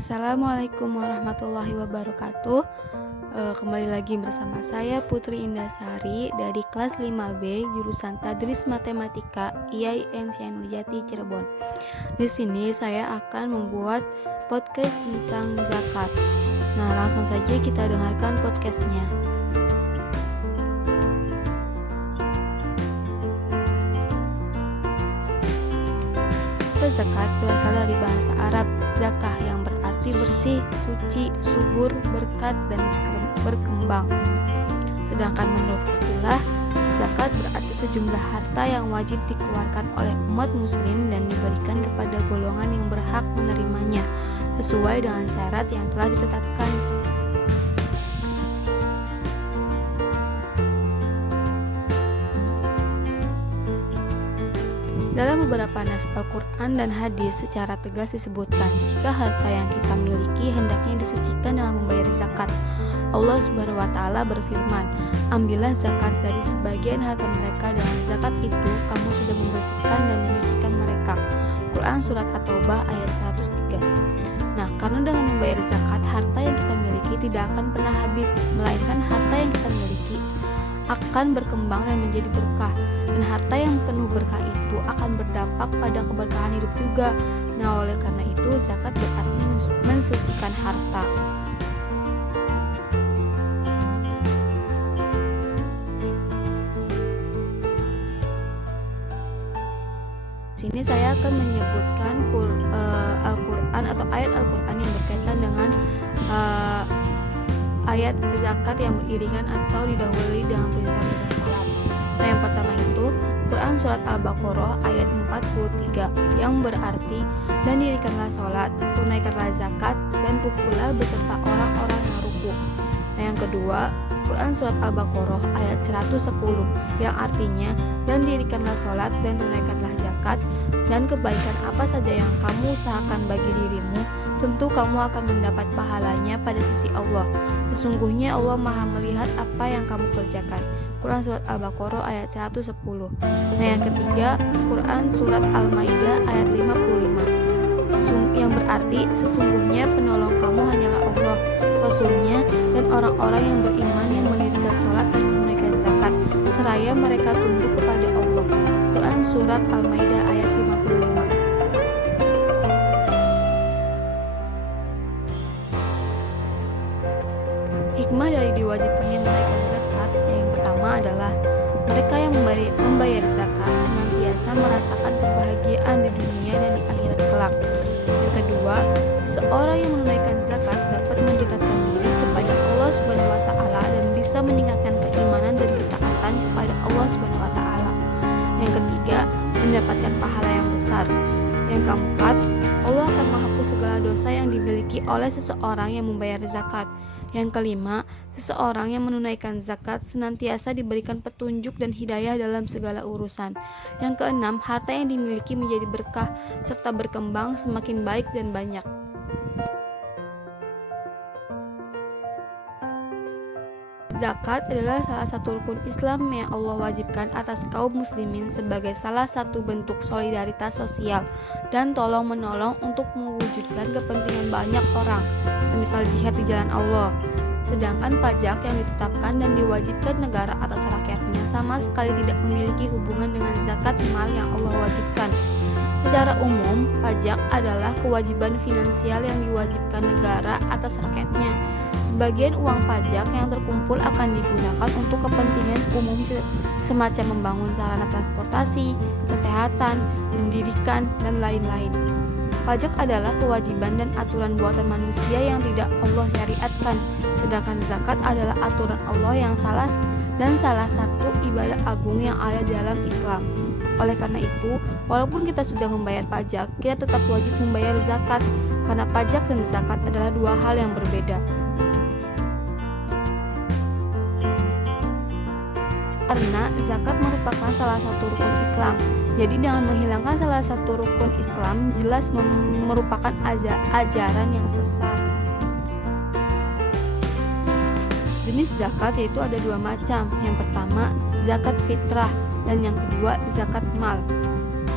Assalamualaikum warahmatullahi wabarakatuh. Kembali lagi bersama saya Putri Indasari dari kelas 5B jurusan Tadris Matematika IAIN Syainul Jati Cirebon. Di sini saya akan membuat podcast tentang zakat. Nah, langsung saja kita dengarkan podcastnya. Zakat berasal dari bahasa Arab zakah yang berarti bersih, suci, subur, berkat, dan berkembang. Sedangkan menurut istilah, zakat berarti sejumlah harta yang wajib dikeluarkan oleh umat muslim dan diberikan kepada golongan yang berhak menerimanya sesuai dengan syarat yang telah ditetapkan. Dalam beberapa nas Al-Quran dan hadis secara tegas disebutkan, jika harta yang kita miliki hendaknya disucikan dengan membayar zakat. Allah Subhanahu wa Ta'ala berfirman, "Ambillah zakat dari sebagian harta mereka, dengan zakat itu kamu sudah membersihkan dan menyucikan mereka." Quran Surat At-Taubah ayat 103. Nah, karena dengan membayar zakat, harta yang kita miliki tidak akan pernah habis, melainkan harta yang kita miliki akan berkembang dan menjadi berkah. Dan harta yang penuh berkah itu akan berdampak pada keberkahan hidup juga. Nah, oleh karena itu zakat berarti mensucikan harta. Sini saya akan menyebutkan Al-Quran atau ayat Al-Quran yang berkaitan dengan ayat zakat yang beriringan atau didahului dengan perintah salat. Nah, yang pertama itu Quran Surat Al-Baqarah ayat 43 yang berarti, "Dan dirikanlah sholat, tunaikanlah zakat, dan rukulah beserta orang-orang yang ruku." Nah, yang kedua Quran Surat Al-Baqarah ayat 110 yang artinya, "Dan dirikanlah sholat dan tunaikanlah zakat, dan kebaikan apa saja yang kamu usahakan bagi dirimu, tentu kamu akan mendapat pahalanya pada sisi Allah. Sesungguhnya Allah Maha melihat apa yang kamu kerjakan." Quran Surat Al-Baqarah ayat 110. Nah, yang ketiga Quran Surat Al-Maidah ayat 55 yang berarti, "Sesungguhnya penolong kamu hanyalah Allah, Rasulnya, dan orang-orang yang beriman yang mendirikan sholat dan menunaikan zakat, seraya mereka tunduk kepada Allah." Quran Surat Al-Maidah ayat 55. Hikmah dari diwajibkannya menunaikan zakat yang pertama adalah mereka yang membayar zakat senantiasa merasakan kebahagiaan di dunia dan di akhirat kelak. Yang kedua, seorang yang menunaikan zakat dapat mendekatkan diri kepada Allah Subhanahu wa Ta'ala dan bisa meningkatkan keimanan dan ketaatan kepada Allah Subhanahu wa Ta'ala. Yang ketiga, mendapatkan pahala yang besar. Yang keempat, Allah akan menghapus segala dosa yang dimiliki oleh seseorang yang membayar zakat. Yang kelima, seseorang yang menunaikan zakat senantiasa diberikan petunjuk dan hidayah dalam segala urusan. Yang keenam, harta yang dimiliki menjadi berkah serta berkembang semakin baik dan banyak. Zakat adalah salah satu rukun Islam yang Allah wajibkan atas kaum muslimin sebagai salah satu bentuk solidaritas sosial dan tolong-menolong untuk mewujudkan kepentingan banyak orang, semisal jihad di jalan Allah. Sedangkan pajak yang ditetapkan dan diwajibkan negara atas rakyatnya sama sekali tidak memiliki hubungan dengan zakat mal yang Allah wajibkan. Secara umum, pajak adalah kewajiban finansial yang diwajibkan negara atas rakyatnya. Sebagian uang pajak yang terkumpul akan digunakan untuk kepentingan umum semacam membangun sarana transportasi, kesehatan, pendidikan, dan lain-lain. Pajak adalah kewajiban dan aturan buatan manusia yang tidak Allah syariatkan, sedangkan zakat adalah aturan Allah yang salah satu ibadah agung yang ada dalam Islam. Oleh karena itu, walaupun kita sudah membayar pajak, kita tetap wajib membayar zakat, karena pajak dan zakat adalah dua hal yang berbeda. Karena zakat merupakan salah satu rukun Islam. Jadi dengan menghilangkan salah satu rukun Islam jelas merupakan ajaran yang sesat. Jenis zakat yaitu ada dua macam. Yang pertama zakat fitrah dan yang kedua zakat mal.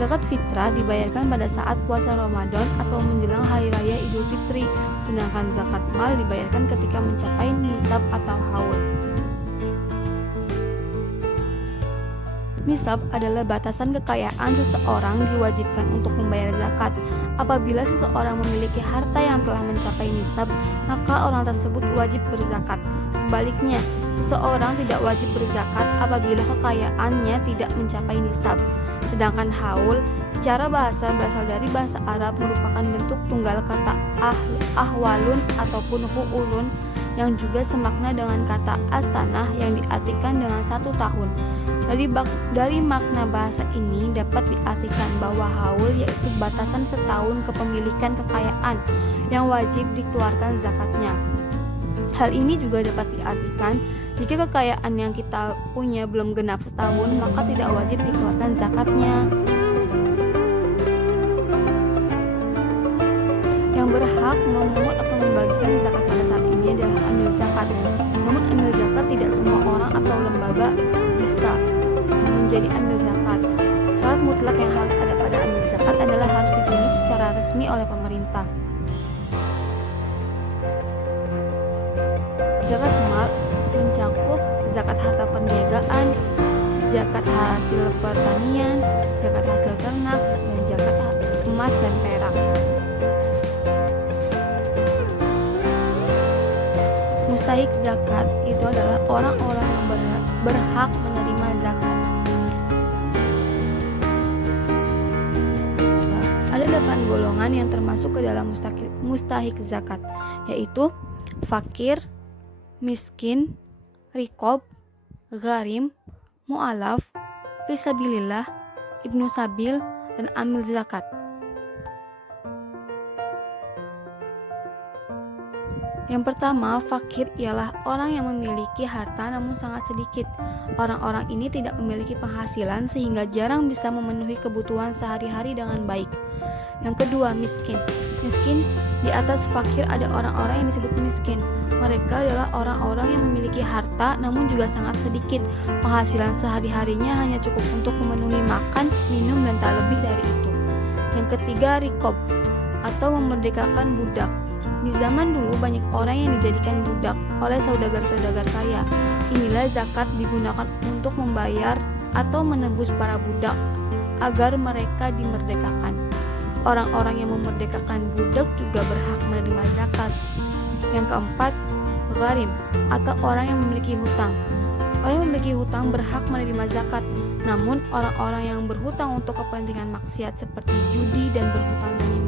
Zakat fitrah dibayarkan pada saat puasa Ramadan atau menjelang hari raya Idul Fitri, sedangkan zakat mal dibayarkan ketika mencapai nisab atau haul. Nisab adalah batasan kekayaan seseorang diwajibkan untuk membayar zakat. Apabila seseorang memiliki harta yang telah mencapai nisab, maka orang tersebut wajib berzakat. Sebaliknya, seseorang tidak wajib berzakat apabila kekayaannya tidak mencapai nisab. Sedangkan haul secara bahasa berasal dari bahasa Arab, merupakan bentuk tunggal kata ahwalun ataupun hu'ulun yang juga semakna dengan kata astanah yang diartikan dengan 1 tahun. Dari makna bahasa ini dapat diartikan bahwa haul yaitu batasan setahun kepemilikan kekayaan yang wajib dikeluarkan zakatnya. Hal ini juga dapat diartikan jika kekayaan yang kita punya belum genap setahun, maka tidak wajib dikeluarkan zakatnya. Yang berhak memungut atau membagikan zakat pada saat ini adalah amil zakat. Namun amil zakat tidak semua orang atau lembaga bisa menjadi amil zakat. Syarat mutlak yang harus ada pada amil zakat adalah harus ditunjuk secara resmi oleh pemerintah. Zakat mal mencakup zakat harta perniagaan, zakat hasil pertanian, zakat hasil ternak, dan zakat emas dan perak. Mustahik zakat itu adalah orang-orang yang berhak menerima zakat. Ada 8 golongan yang termasuk ke dalam mustahik zakat, yaitu fakir, miskin, riqab, gharim, mu'alaf, fisabilillah, ibnu sabil, dan amil zakat. Yang pertama, fakir ialah orang yang memiliki harta namun sangat sedikit. Orang-orang ini tidak memiliki penghasilan sehingga jarang bisa memenuhi kebutuhan sehari-hari dengan baik. Yang kedua, miskin. Miskin di atas fakir ada orang-orang yang disebut miskin. Mereka adalah orang-orang yang memiliki harta namun juga sangat sedikit. Penghasilan sehari-harinya hanya cukup untuk memenuhi makan, minum, dan tak lebih dari itu. Yang ketiga, riqab atau memerdekakan budak. Di zaman dulu banyak orang yang dijadikan budak oleh saudagar-saudagar kaya. Inilah zakat digunakan untuk membayar atau menebus para budak agar mereka dimerdekakan. Orang-orang yang memerdekakan budak juga berhak menerima zakat. Yang keempat, gharim atau orang yang memiliki hutang. Orang yang memiliki hutang berhak menerima zakat. Namun orang-orang yang berhutang untuk kepentingan maksiat seperti judi dan berhutang demi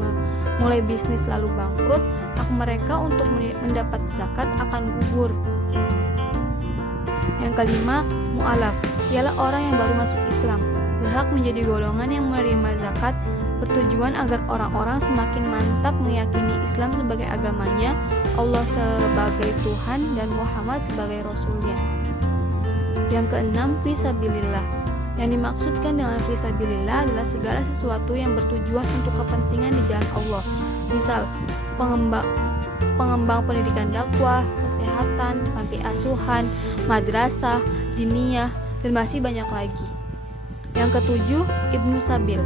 mulai bisnis lalu bangkrut, hak mereka untuk mendapat zakat akan gugur. Yang kelima, mu'alaf ialah orang yang baru masuk Islam, berhak menjadi golongan yang menerima zakat, bertujuan agar orang-orang semakin mantap meyakini Islam sebagai agamanya, Allah sebagai Tuhan, dan Muhammad sebagai Rasulnya. Yang keenam, fisabilillah. Yang dimaksudkan dengan fisabilillah adalah segala sesuatu yang bertujuan untuk kepentingan di jalan Allah. Misal, pengembang pendidikan dakwah, kesehatan, panti asuhan, madrasah, diniyah, dan masih banyak lagi. Yang ketujuh, ibnu sabil.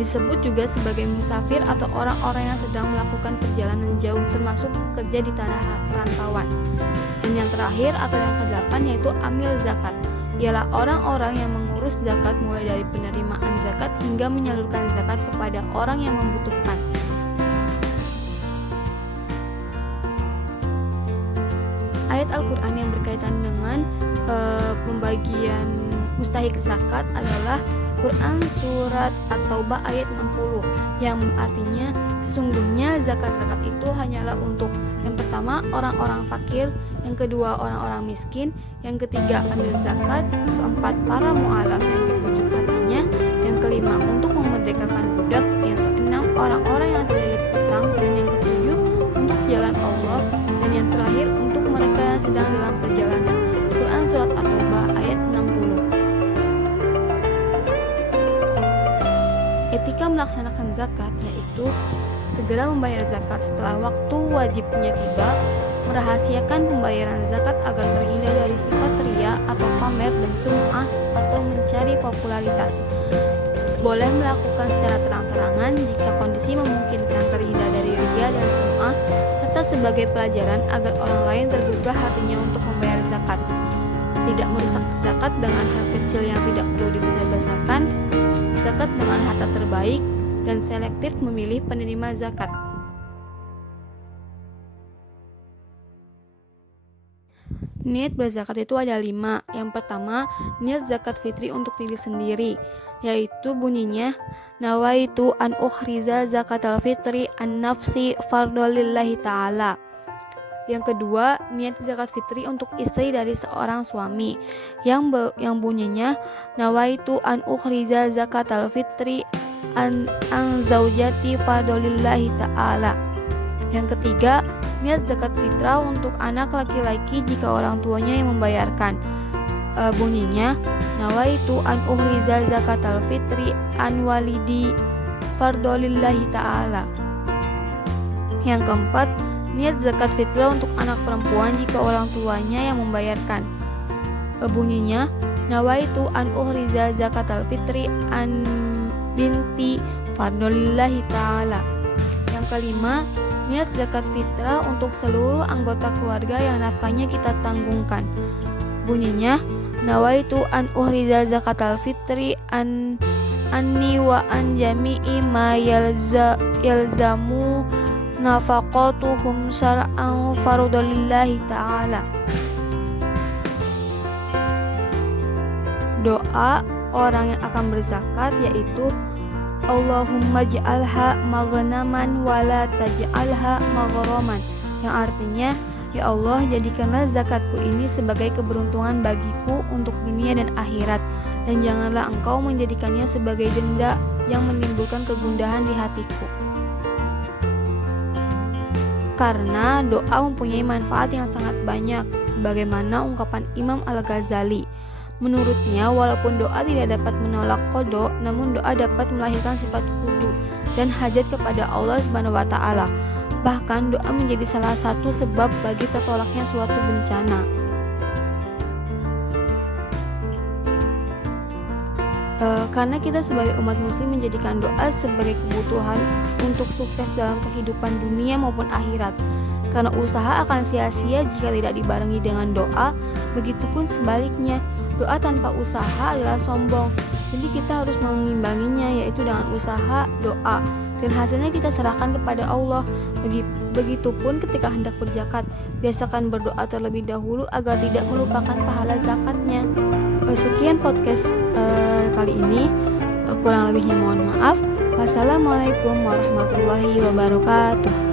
Disebut juga sebagai musafir atau orang-orang yang sedang melakukan perjalanan jauh, termasuk kerja di tanah rantauan. Dan yang terakhir atau yang kedelapan yaitu amil zakat, ialah orang-orang yang mengurus zakat mulai dari penerimaan zakat hingga menyalurkan zakat kepada orang yang membutuhkan. Ayat Al-Quran yang berkaitan dengan pembagian mustahik zakat adalah Quran surat At-Taubah ayat 60 yang artinya sesungguhnya zakat-zakat itu hanyalah untuk yang pertama orang-orang fakir, yang kedua orang-orang miskin, yang ketiga amil zakat, keempat para mu'alaf yang dipujuk hatinya, yang kelima untuk memerdekakan budak, yang keenam orang-orang yang terlilit hutang, dan yang ketujuh untuk jalan Allah, dan yang terakhir untuk mereka yang sedang dalam perjalanan. Quran surat At-Taubah ayat 60. Etika melaksanakan zakat yaitu segera membayar zakat setelah waktu wajibnya tiba, merahasiakan pembayaran zakat agar terhindar dari sifat ria atau pamer dan sum'ah atau mencari popularitas. boleh melakukan secara terang-terangan jika kondisi memungkinkan, terhindar dari riya dan sum'ah, serta sebagai pelajaran agar orang lain tergugah hatinya untuk membayar zakat. Tidak merusak zakat dengan hal kecil yang tidak perlu dibesar-besarkan, zakat dengan harta terbaik, dan selektif memilih penerima zakat. Niat berzakat itu ada 5. Yang pertama, niat zakat fitri untuk diri sendiri, yaitu bunyinya nawaitu an ukhriza zakatal fitri an nafsi fardolillahi ta'ala. Yang kedua, niat zakat fitri untuk istri dari seorang suami, yang bunyinya nawaitu an ukhriza zakatal fitri an zaujati fardolillahi ta'ala. Yang ketiga, niat zakat fitrah untuk anak laki-laki jika orang tuanya yang membayarkan. Bunyinya nawaitu an uhriza zakatal fitri an walidi fardolillahi ta'ala. Yang keempat, niat zakat fitrah untuk anak perempuan jika orang tuanya yang membayarkan. Bunyinya nawaitu an uhriza zakatal fitri an binti fardolillahi ta'ala. Yang kelima, niat zakat fitrah untuk seluruh anggota keluarga yang nafkahnya kita tanggungkan. Bunyinya nawaitu an uhriza zakatal fitri anni wa an jami'i ma yalzamu nafaqatuhum syar'an farudalillahi ta'ala. Doa orang yang akan berzakat yaitu Allahumma ja'alha maghnaman wala taj'alha maghraman, yang artinya, ya Allah, jadikanlah zakatku ini sebagai keberuntungan bagiku untuk dunia dan akhirat, dan janganlah engkau menjadikannya sebagai denda yang menimbulkan kegundahan di hatiku. Karena doa mempunyai manfaat yang sangat banyak, sebagaimana ungkapan Imam Al-Ghazali. Menurutnya, walaupun doa tidak dapat menolak qada, namun doa dapat melahirkan sifat kudu dan hajat kepada Allah Subhanahu wa taala. Bahkan doa menjadi salah satu sebab bagi tertolaknya suatu bencana. Karena kita sebagai umat muslim menjadikan doa sebagai kebutuhan untuk sukses dalam kehidupan dunia maupun akhirat. Karena usaha akan sia-sia jika tidak dibarengi dengan doa, begitupun sebaliknya. Doa tanpa usaha adalah sombong. Jadi kita harus mengimbanginya, yaitu dengan usaha doa, dan hasilnya kita serahkan kepada Allah. Begitupun ketika hendak berzakat, biasakan berdoa terlebih dahulu agar tidak melupakan pahala zakatnya. Sekian podcast kali ini, kurang lebihnya mohon maaf. Wassalamualaikum warahmatullahi wabarakatuh.